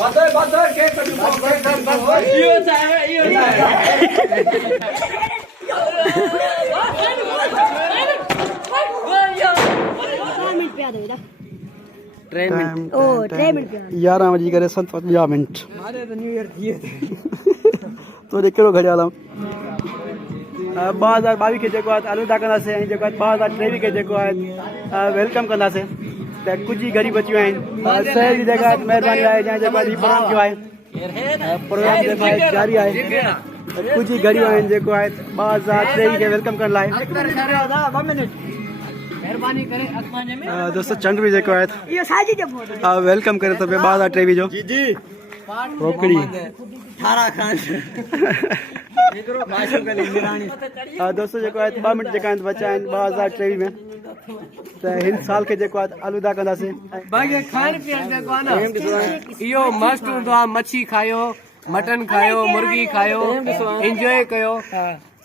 बदर के यो चाहे यो ट्रेन ओ ट्रेन 11 बजे करे 50 मिनट मारे तो न्यू ईयर किए थे तो कहिड़ो घड़ियाल 2022 खे जेको आहे अलविदा कंदासीं ऐं जेको आहे 2023 खे जेको आहे वेलकम कंदासीं त कुझु ई घड़ी बचियूं आहिनि शहर जी जेका आहे महिरबानी आहे जंहिं जेको आहे प्रोग्राम कयो आहे प्रोग्राम जेको आहे जारी आहे कुझु ई घड़ियूं आहिनि जेको आहे 2023 खे वेलकम करण लाइ मेहरबानी करे आसमान में दोस्तो चंड बि जेको आहे इहो साजी जो फोटो वेलकम करे थो पियो 2023 जो जी रोकड़ी थारा खान एकरो भाषण करे निरानी दोस्तो जेको आहे 2 मिनट जेका आहिनि बचा आहिनि 2023 में त हिन साल खे जेको आहे अलविदा कंदासीं बाकी खाइण पीअण जेको आहे न इहो मस्त हूंदो आहे मच्छी खायो मटन खायो मुर्गी खायो एंजॉय कयो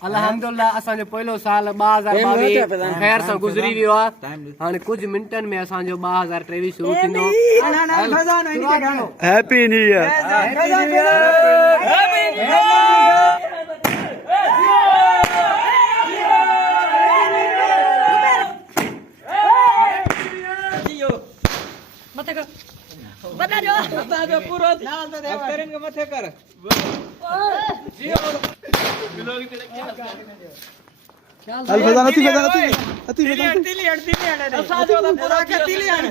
अल्हम्दुलिल्लाह असांजो पहिलो साल 2022 ख़ैर सां गुज़री वियो आहे हाणे कुझु मिंटनि में असांजो 2023 शुरू थींदो हैप्पी न्यू ईयर बता दो पूरा करें के मथे कर अलफजान अति असांजो त पूरा के तिली आने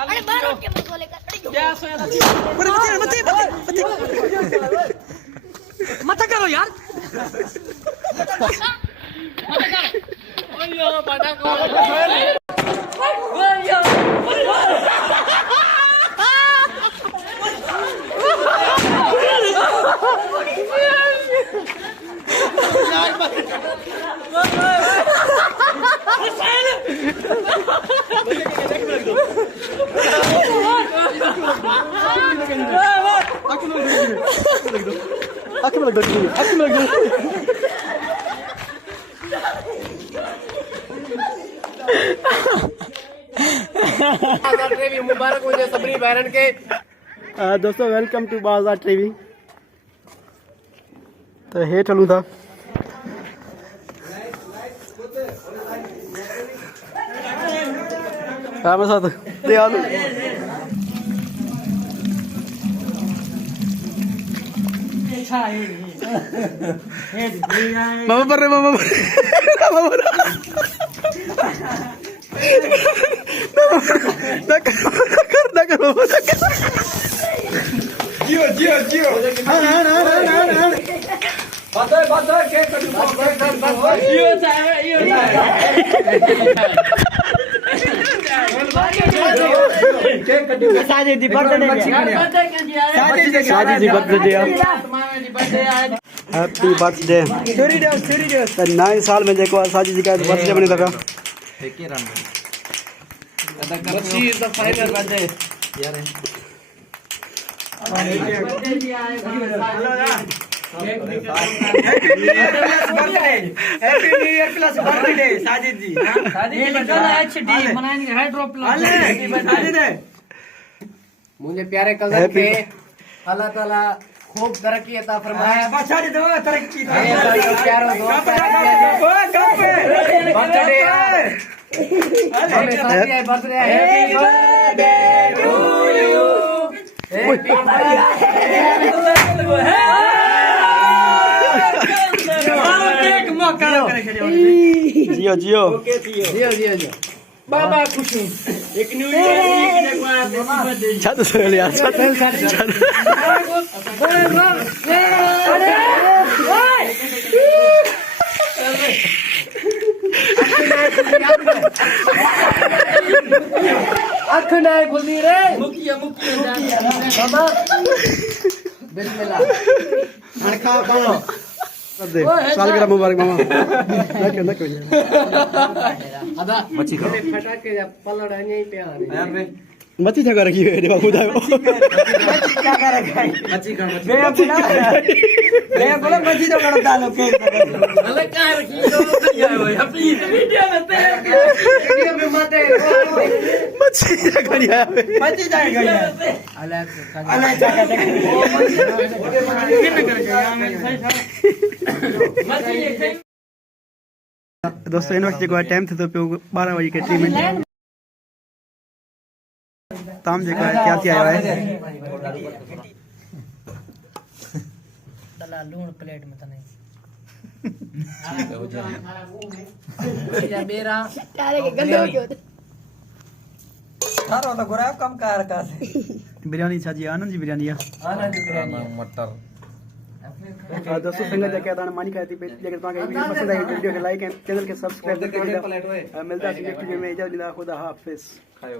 अरे बाहर उठ के मत बोले कर क्या सोया मत करो यार ओयो बड़ा को मुबारक हुजे सभिनी ॿारनि खे दोस्तों वेलकम टू 2023 तो हेठि हलूं था हा बस दे आलू मामा पर रे मामा जियो बदर के यो चाहे यो साजी दी बर्थडे साजी जी बर्थडे हैप्पी बर्थडे त नए साल में जेको आहे साजी जी का बर्थडे मनी था पिया बसी इज द फाइनल बर्थडे यार happy new year plus birthday Sajid ji ये लिखा है एचडी मनाएंगे हाइड्रो प्लस मुझे प्यारे कजन के अल्लाह ताला खूब तरक्की अता फरमाए बचा दे दो तरक्की प्यारो दोस्त बर्थडे हमें साथी है birthday happy birthday to you happy जियो जियो जियो बाबा खुश हूँ एक न्यू ईयर छत से लिया छत आँख ना खुली रे मुकिया बाबा बिस्मिल्लाह खा पाओ सालगिरह मुबारक मामा ना क्यों अदा मच्छी खा फटाके जा पलड़ अने पे आ रे मच्छी जगह रखी हुई है देखो खुदा को क्या करेगा मच्छी का मैं बोला मच्छी तो करता लो के अलग का रखी तो आयो या प्लीज वीडियो में तेरे वीडियो में मत मच्छी जगह नहीं आया मच्छी जाएगा अलग जगह मच्छी दोस्तों इन वक्त जो टाइम थे तो 12 बजे के ट्रीटमेंट ताम जो है क्या क्या आया है दला लूण प्लेट में तो नहीं मेरा तारे के गंदे हो गए थारो तो गुरा कम कार का बिरयानी छा जी आनंद जी बिरयानी आनंद बिरयानी मटर दोस्तों संगत जगह दाना मानी खाती पे जगह तो वीडियो पसंद आई वीडियो को लाइक एंड चैनल के सब्सक्राइब कर मिलता है नेक्स्ट वीडियो में इजाजत खुदा हाफिज खायो